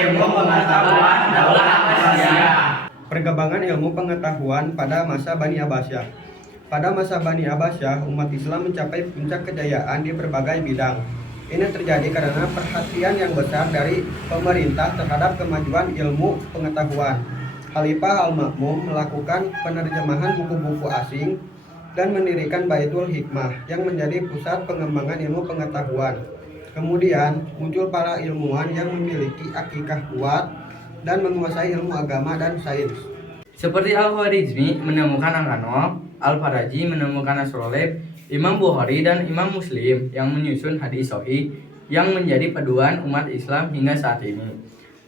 ilmu pengetahuan Daulah Abbasiyah. Perkembangan ilmu pengetahuan pada masa Bani Abbasiyah. Pada masa Bani Abbasiyah, umat Islam mencapai puncak kejayaan di berbagai bidang. Ini terjadi karena perhatian yang besar dari pemerintah terhadap kemajuan ilmu pengetahuan. Khalifah Al-Ma'mun melakukan penerjemahan buku-buku asing dan mendirikan Baitul Hikmah yang menjadi pusat pengembangan ilmu pengetahuan. Kemudian muncul para ilmuwan yang memiliki akikah kuat dan menguasai ilmu agama dan sains. Seperti Al-Khwarizmi menemukan angka nol, Al-Faraji menemukan astrolab, Imam Bukhari dan Imam Muslim yang menyusun hadis sahih yang menjadi paduan umat Islam hingga saat ini.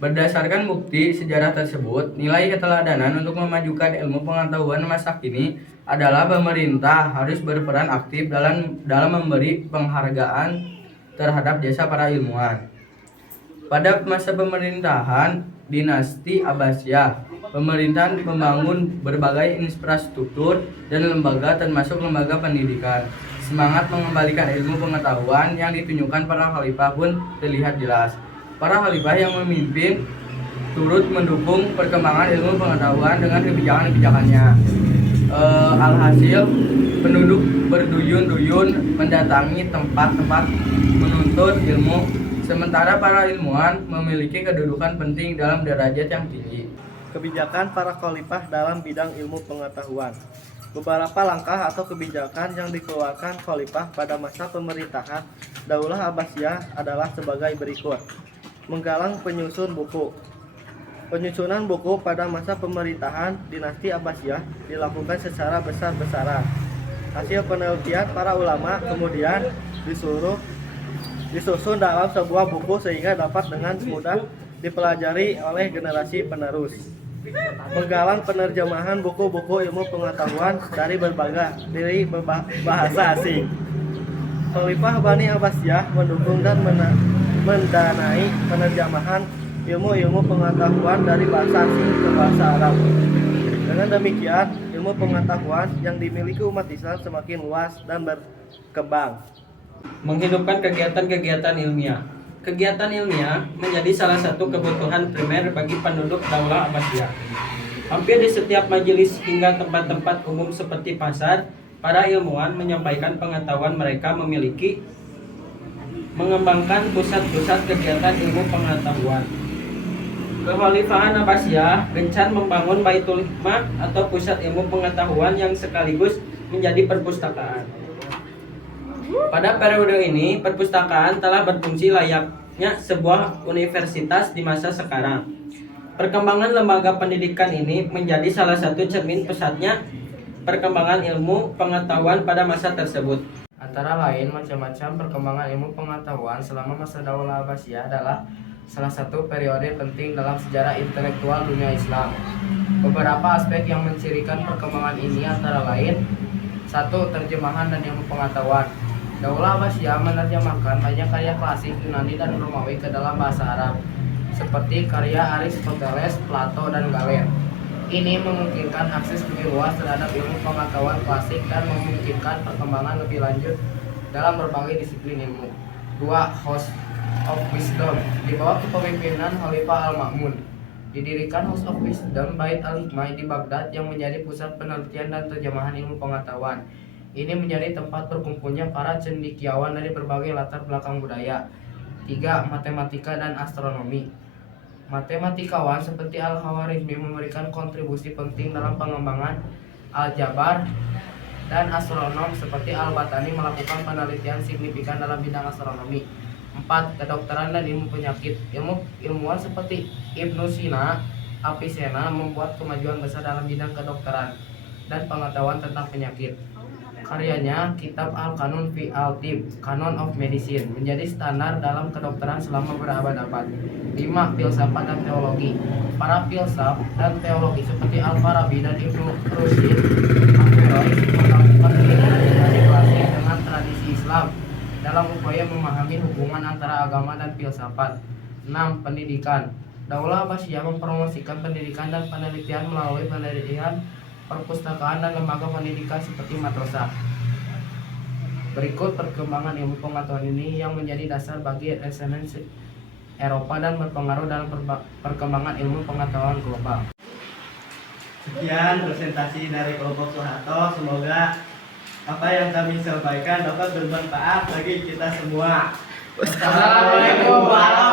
Berdasarkan bukti sejarah tersebut, nilai keteladanan untuk memajukan ilmu pengetahuan masa kini adalah pemerintah harus berperan aktif dalam memberi penghargaan terhadap jasa para ilmuwan. Pada masa pemerintahan dinasti Abbasiyah, pemerintahan membangun berbagai infrastruktur dan lembaga termasuk lembaga pendidikan. Semangat mengembalikan ilmu pengetahuan yang ditunjukkan para khalifah pun terlihat jelas. Para khalifah yang memimpin turut mendukung perkembangan ilmu pengetahuan dengan kebijakan-kebijakannya. Alhasil, penduduk berduyun-duyun mendatangi tempat-tempat menuntut ilmu, sementara para ilmuwan memiliki kedudukan penting dalam derajat yang tinggi. Kebijakan para khalifah dalam bidang ilmu pengetahuan. Beberapa langkah atau kebijakan yang dikeluarkan khalifah pada masa pemerintahan Daulah Abbasiyah adalah sebagai berikut. Menggalang penyusun buku. Penyusunan buku pada masa pemerintahan dinasti Abbasiyah dilakukan secara besar-besaran. Hasil penelitian para ulama kemudian disusun dalam sebuah buku sehingga dapat dengan mudah dipelajari oleh generasi penerus. Menggalang penerjemahan buku-buku ilmu pengetahuan dari berbagai bahasa asing. Khalifah Bani Abbasiyah mendukung dan mendanai penerjemahan ilmu-ilmu pengetahuan dari bahasa asing ke bahasa Arab. Dengan demikian, ilmu pengetahuan yang dimiliki umat Islam semakin luas dan berkembang. Menghidupkan kegiatan-kegiatan ilmiah. Kegiatan ilmiah menjadi salah satu kebutuhan primer bagi penduduk Daulah Abbasiyah. Hampir di setiap majelis hingga tempat-tempat umum seperti pasar, para ilmuwan menyampaikan pengetahuan mereka memiliki mengembangkan pusat-pusat kegiatan ilmu pengetahuan. Kekhalifahan Abbasiyah gencar membangun Baitul Hikmah atau pusat ilmu pengetahuan yang sekaligus menjadi perpustakaan. Pada periode ini, perpustakaan telah berfungsi layaknya sebuah universitas di masa sekarang. Perkembangan lembaga pendidikan ini menjadi salah satu cermin pesatnya perkembangan ilmu pengetahuan pada masa tersebut. Antara lain, macam-macam perkembangan ilmu pengetahuan selama masa Daulah Abbasiyah adalah salah satu periode penting dalam sejarah intelektual dunia Islam. Beberapa aspek yang mencirikan perkembangan ini antara lain: 1. Terjemahan dan ilmu pengetahuan. Daulah Abbasiyah menerjemahkan banyak karya klasik Yunani dan Romawi ke dalam bahasa Arab, seperti karya Aristoteles, Plato, dan Galen. Ini memungkinkan akses lebih luas terhadap ilmu pengetahuan klasik dan memungkinkan perkembangan lebih lanjut dalam berbagai disiplin ilmu. 2. House of Wisdom. Di bawah kepemimpinan Khalifah Al-Ma'mun, didirikan House of Wisdom Bait Al-Hikmah di Baghdad yang menjadi pusat penelitian dan terjemahan ilmu pengetahuan. Ini menjadi tempat berkumpulnya para cendekiawan dari berbagai latar belakang budaya. 3. Matematika dan astronomi. Matematikawan seperti Al-Khwarizmi memberikan kontribusi penting dalam pengembangan aljabar, dan astronom seperti Al-Batani melakukan penelitian signifikan dalam bidang astronomi. 4. Kedokteran dan ilmu penyakit. Ilmuwan seperti Ibnu Sina, Avicenna membuat kemajuan besar dalam bidang kedokteran dan pengetahuan tentang penyakit. Karyanya, Kitab Al-Qanun fi Al-Tib, Canon of Medicine, menjadi standar dalam kedokteran selama berabad-abad. 5. Filsafat dan teologi. Para filsaf dan teologi seperti Al-Farabi dan Ibnu Rushd Averroes melakukan relasi klasik dengan tradisi Islam dalam upaya memahami hubungan antara agama dan filsafat. 6. Pendidikan. Daulah Abbasiyah mempromosikan pendidikan dan penelitian melalui pendirian perpustakaan dan lembaga pendidikan seperti madrasah. Berikut perkembangan ilmu pengetahuan ini yang menjadi dasar bagi Eropa dan berpengaruh dalam perkembangan ilmu pengetahuan global. Sekian presentasi dari kelompok Soeharto. Semoga apa yang kami sampaikan dapat bermanfaat bagi kita semua. Assalamualaikum warahmatullahi